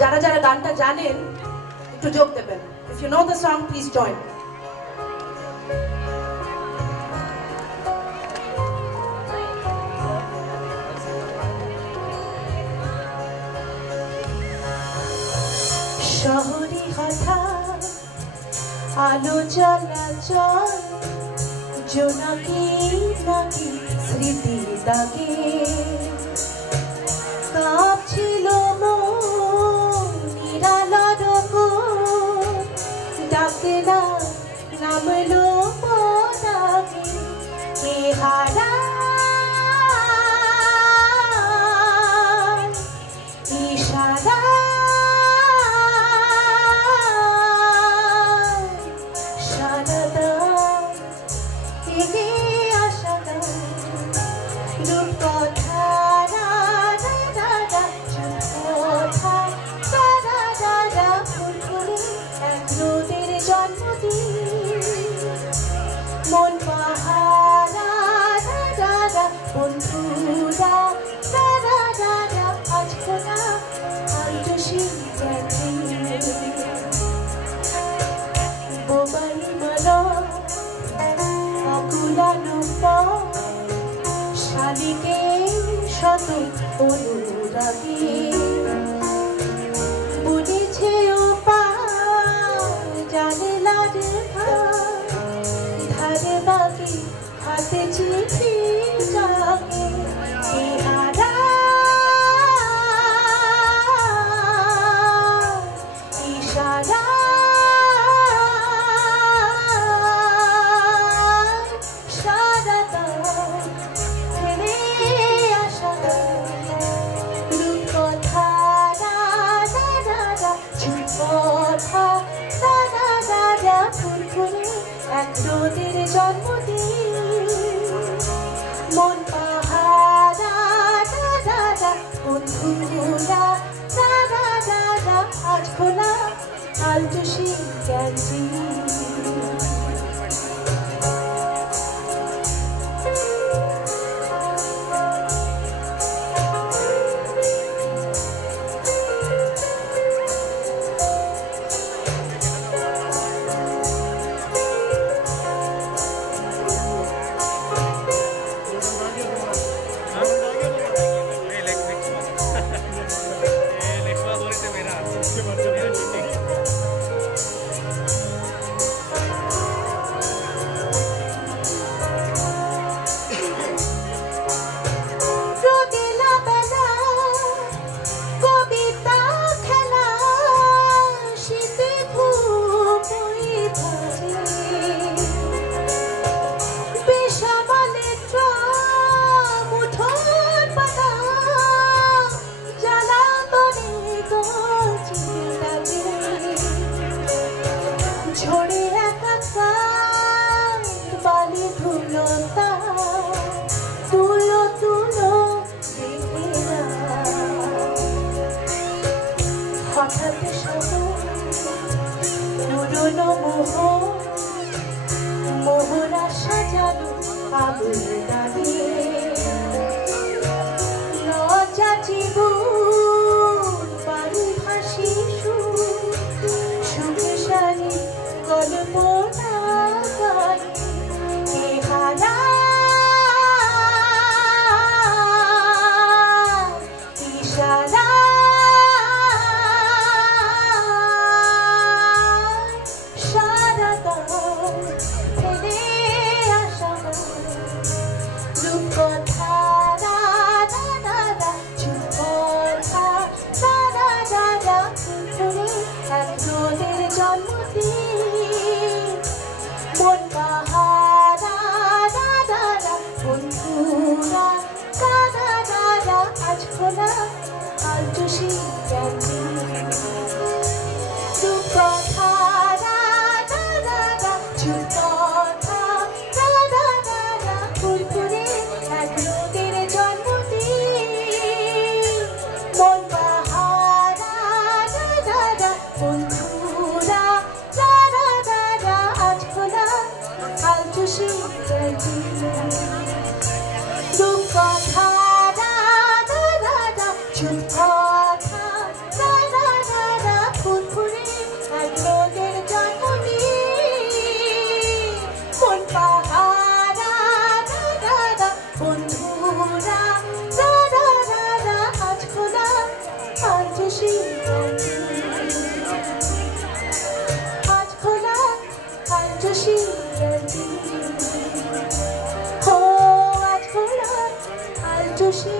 যারা যারা গানটা জানেন একটু যোগ দেবেন। If you know the song, please join. শহরে হঠাৎ আলো চলাচল, জোনাকি নাকি স্মৃতি দাগে কাঁপছিল মন নিরালার বুক, ডাকে না নামলো পরাগে কে হারা ইশারা মন পাহারা বন্ধুরা আজ কোনা আলটুসি গেছে বোবাই মানো আকুলানো শালিকে শত অনুরাগী বুঝেছে ও পা জানলার ধারে বাকি হাতে চিঠি জাগে ইহারা ইশারা সারাটা ফেলে আসা রূপকথা কথা ফুলফুলে এক রোদের জন্মদিন মন পাহারা বন্ধুরা আজ খোলা আলটুসি ক্যান্টিন হঠাৎ পুরনো মোহরা সাজানো আবুল দাঁড়িয়ে লজ্জা জীবন বাড়ি ভাসি সুখশালী গল্প হারা ইশারা মন পাহারা বন্ধুরা আজ খোলা আলটুসি ক্যান্টিন কথা ফুলফুলে এক রোদের জন্মদিন মন পাহারা বন্ধুরা আজ খোলা আলটুসি ক্যান্টিন কথা आज खुला आज जोशी हो आज खुला आज जोशी